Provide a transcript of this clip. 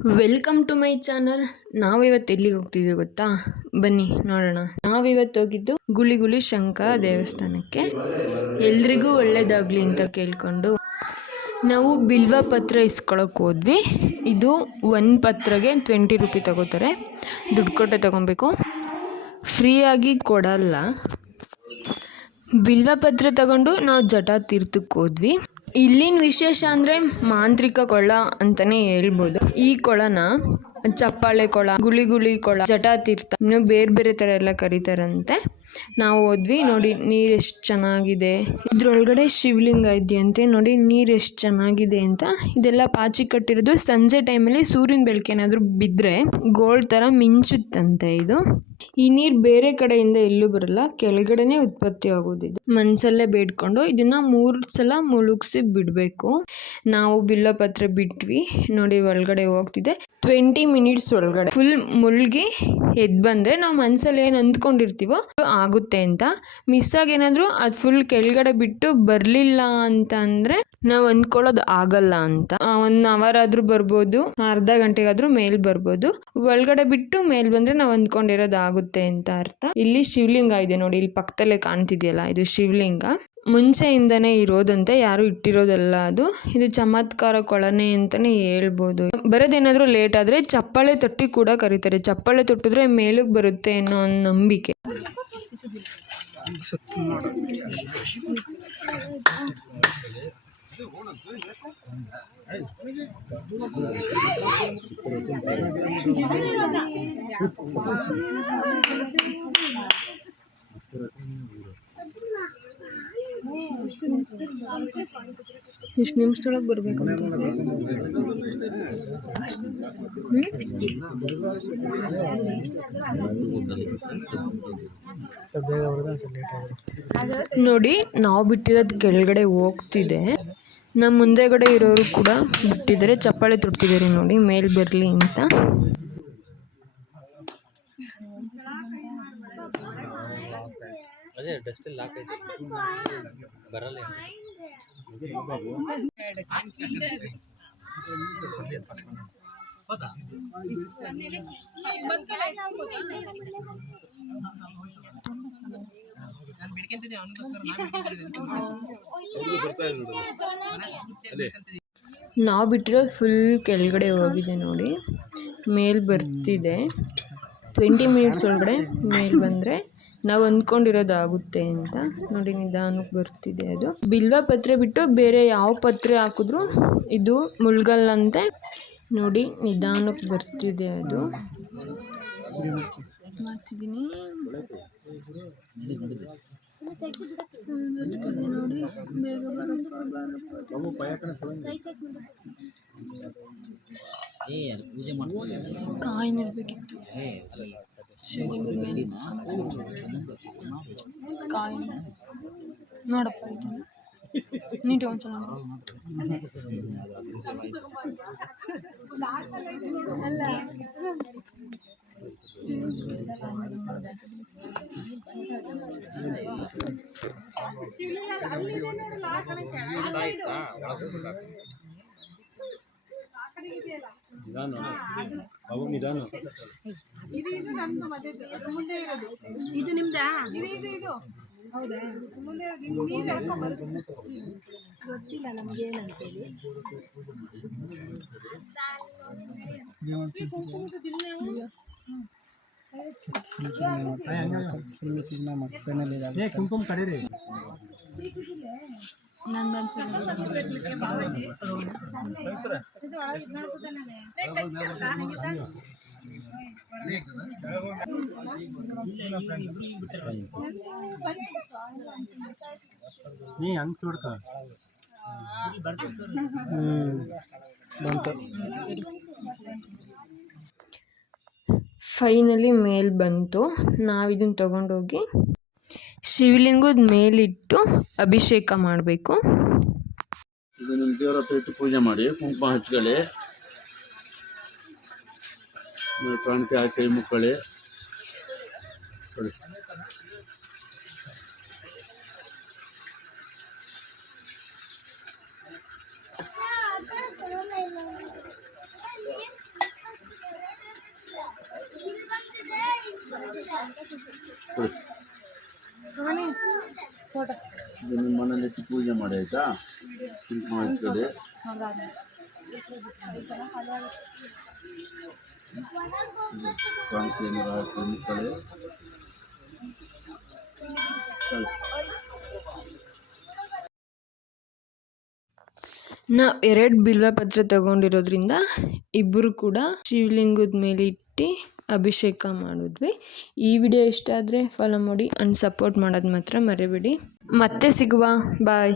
Welcome to my channel ನಾವಿವತ್ತು ಎಲ್ಲಿಗೆ ಹೋಗ್ತಿದ್ವಿ ಗೊತ್ತಾ? ಬನ್ನಿ, ನೋಡೋಣ. ನಾವಿವತ್ತು ಹೋಗಿದ್ದು ಗುಳಿ ಗುಳಿ ಶಂಕರ ದೇವಸ್ಥಾನಕ್ಕೆ. ಎಲ್ರಿಗೂ ಒಳ್ಳೇದಾಗ್ಲಿ ಅಂತ ಕೇಳಿಕೊಂಡು ನಾವು ಬಿಲ್ವ ಪತ್ರ ಇಸ್ಕೊಳಕ್ಕೆ ಹೋದ್ವಿ. ಇದು ಒನ್ ಪತ್ರಗೆ ಟ್ವೆಂಟಿ ರುಪಿ ತಗೋತಾರೆ. ದುಡ್ಡು ಕೊಟ್ಟೆ ತಗೊಬೇಕು. ಫ್ರೀಯಾಗಿ ಕೊಡಲ್ಲ. ಬಿಲ್ವ ಪತ್ರ ತಗೊಂಡು ನಾವು ಜಟ ತೀರ್ಥಕ್ಕೆ ಹೋದ್ವಿ. ಇಲ್ಲಿನ ವಿಶೇಷ ಅಂದರೆ ಮಾಂತ್ರಿಕ ಕೊಳ ಅಂತಲೇ ಹೇಳ್ಬೋದು. ಈ ಕೊಳನ ಚಪ್ಪಾಳೆ ಕೊಳ ಗುಳಿ ಗುಳಿ ಕೊಳ, ಜಟಾತೀರ್ಥ ಇನ್ನು ಬೇರೆ ಬೇರೆ ಥರ ಎಲ್ಲ ಕರೀತಾರಂತೆ. ನಾವು ಹೋದ್ವಿ, ನೋಡಿ ನೀರು ಎಷ್ಟು ಚೆನ್ನಾಗಿದೆ. ಇದ್ರೊಳಗಡೆ ಶಿವಲಿಂಗ ಇದೆಯಂತೆ, ನೋಡಿ ನೀರು ಎಷ್ಟು ಚೆನ್ನಾಗಿದೆ ಅಂತ. ಇದೆಲ್ಲ ಪಾಚಿ ಕಟ್ಟಿರೋದು ಸಂಜೆ ಟೈಮಲ್ಲಿ ಸೂರ್ಯನ ಬೆಳಕೇನಾದ್ರೂ ಬಿದ್ದರೆ ಗೋಲ್ಡ್ ಥರ ಮಿಂಚುತ್ತಂತೆ ಇದು. ಈ ನೀರು ಬೇರೆ ಕಡೆಯಿಂದ ಎಲ್ಲೂ ಬರಲ್ಲ, ಕೆಳಗಡೆನೆ ಉತ್ಪತ್ತಿ ಆಗೋದಿದೆ. ಮನಸಲ್ಲೇ ಬೇಡ್ಕೊಂಡು ಇದನ್ನ ಮೂರು ಸಲ ಮುಳುಗಿಸಿ ಬಿಡಬೇಕು. ನಾವು ಬಿಲ್ಲಪತ್ರೆ ಬಿಟ್ವಿ, ನೋಡಿ ಒಳಗಡೆ ಹೋಗ್ತಿದೆ. ಟ್ವೆಂಟಿ ಮಿನಿಟ್ಸ್ ಒಳಗಡೆ ಫುಲ್ ಮುಳುಗಿ ಎದ್ದು ಬಂದರೆ ನಾವು ಮನಸ್ಸಲ್ಲಿ ಏನು ಅಂದ್ಕೊಂಡಿರ್ತೀವೋ ಅದು ಆಗುತ್ತೆ ಅಂತ. ಮಿಸ್ ಆಗಿ ಏನಾದರೂ ಅದು ಫುಲ್ ಕೆಳಗಡೆ ಬಿಟ್ಟು ಬರಲಿಲ್ಲ ಅಂತ ಅಂದರೆ ನಾವು ಅಂದ್ಕೊಳ್ಳೋದು ಆಗಲ್ಲ ಅಂತ. ಒನ್ ಅವರ್ ಆದರೂ ಬರ್ಬೋದು, ಅರ್ಧ ಗಂಟೆಗಾದ್ರೂ ಮೇಲ್ ಬರ್ಬೋದು. ಒಳಗಡೆ ಬಿಟ್ಟು ಮೇಲ್ ಬಂದ್ರೆ ನಾವು ಅಂದ್ಕೊಂಡಿರೋದು ಆಗುತ್ತೆ ಅಂತ ಅರ್ಥ. ಇಲ್ಲಿ ಶಿವಲಿಂಗ ಇದೆ ನೋಡಿ, ಇಲ್ಲಿ ಪಕ್ಕದಲ್ಲೇ ಕಾಣ್ತಿದೆಯಲ್ಲ, ಇದು ಶಿವಲಿಂಗ. ಮುಂಚೆಯಿಂದನೇ ಇರೋದಂತೆ, ಯಾರು ಇಟ್ಟಿರೋದಲ್ಲ ಅದು. ಇದು ಚಮತ್ಕಾರ ಕೊಳನೆ ಅಂತಾನೆ ಹೇಳ್ಬೋದು. ಬರೋದೇನಾದ್ರೂ ಲೇಟ್ ಆದ್ರೆ ಚಪ್ಪಾಳೆ ತೊಟ್ಟಿ ಕೂಡ ಕರೀತಾರೆ. ಚಪ್ಪಾಳೆ ತೊಟ್ಟಿದ್ರೆ ಮೇಲಕ್ಕೆ ಬರುತ್ತೆ ಅನ್ನೋ ಒಂದು ನಂಬಿಕೆ. ಎಷ್ಟು ನಿಮಿಷದೊಳಗೆ ಬರಬೇಕು ಅಂತ? ನೋಡಿ ನಾವು ಬಿಟ್ಟಿರೋದು ಕೆಳಗಡೆ ಹೋಗ್ತಿದೆ. ನಮ್ಮ ಮುಂದೆಗಡೆ ಇರೋರು ಕೂಡ ಬಿಟ್ಟಿದ್ದಾರೆ. ಚಪ್ಪಾಳೆ ತುಡ್ತಿದ್ದಾರೆ ನೋಡಿ ಮೇಲ್ ಬರಲಿ ಅಂತ. ಬರಲ್ಲ ನಾವು ಬಿಟ್ಟಿರೋದು ಫುಲ್ ಕೆಳಗಡೆ ಹೋಗಿದೆ ನೋಡಿ. ಮೇಲ್ ಬರ್ತಿದೆ. ಟ್ವೆಂಟಿ ಮಿನಿಟ್ಸ್ ಒಳಗಡೆ ಮೇಲ್ ಬಂದರೆ ನಾವು ಅಂದ್ಕೊಂಡಿರೋದು ಆಗುತ್ತೆ ಅಂತ. ನೋಡಿ ನಿಧಾನಕ್ಕೆ ಬರ್ತಿದೆ ಅದು. ಬಿಲ್ವ ಪತ್ರೆ ಬಿಟ್ಟು ಬೇರೆ ಯಾವ ಪತ್ರೆ ಹಾಕಿದ್ರು ಇದು ಮುಳ್ಗಲ್ಲಂತೆ ನೋಡಿ ನಿಧಾನಕ್ಕೆ ಬರ್ತಿದೆ ಅದು. ಮಾಡ್ತಿದ್ದೀನಿ ನೋಡಿ ಬೇಗ ಬರಪ್ಪ ಕಾಯಿ ನೆಡಬೇಕಿತ್ತು ಕಾಯಿ ನೋಡಪ್ಪ ಇದನ್ನ. ನೀಟ್ ಒಂದ್ಸಲ ನಿಧಾನ ಬಾಬು ನಿಧಾನ ಇದು ನಿಮ್ದಾ ಗೊತ್ತಿಲ್ಲ ನಮ್ಗೆ ಏನಂತೇಳಿ ಏ ಕುಂಕುಮ ನನ್ನ ಮನ್ಸಲ್ಲಿ ನೀ ಹಂಗೆ ಸುಡ್ಕ ಫೈನಲಿ ಮೇಲ್ ಬಂತು. ನಾವಿದನ್ನು ತಗೊಂಡೋಗಿ ಶಿವಲಿಂಗದ ಮೇಲಿಟ್ಟು ಅಭಿಷೇಕ ಮಾಡಬೇಕು. ಇದು ನಿಮ್ಮ ದೇವರ ಪೂಜೆ ಮಾಡಿ, ಕುಂಕುಮ ಹಚ್ಕೊಳ್ಳಿ. ಕಾಣಿಕೆ ಹಾಕಿ ಮುಕ್ಕಳಿ ನಿಮ್ಮ ಮನೇಲಿ ಇಟ್ಟು ಪೂಜೆ ಮಾಡಿ ಆಯಿತಾ? ಕುಂಕುಮ ಇಟ್ಕೊಳ್ಳಿ ಕಾಣಿಕೆ ನೀರು ಹಾಕಿ ಮುಕ್ಕಳಿ. ನಾವು ಎರಡು ಬಿಲ್ವ ಪತ್ರ ತಗೊಂಡಿರೋದ್ರಿಂದ ಇಬ್ಬರು ಕೂಡ ಶಿವಲಿಂಗದ ಮೇಲೆ ಇಟ್ಟು ಅಭಿಷೇಕ ಮಾಡಿದ್ವಿ. ಈ ವಿಡಿಯೋ ಇಷ್ಟ ಆದರೆ ಫಾಲೋ ಮಾಡಿ ಅಂಡ್ ಸಪೋರ್ಟ್ ಮಾಡೋದು ಮಾತ್ರ ಮರಿಬೇಡಿ. ಮತ್ತೆ ಸಿಗುವ. ಬಾಯ್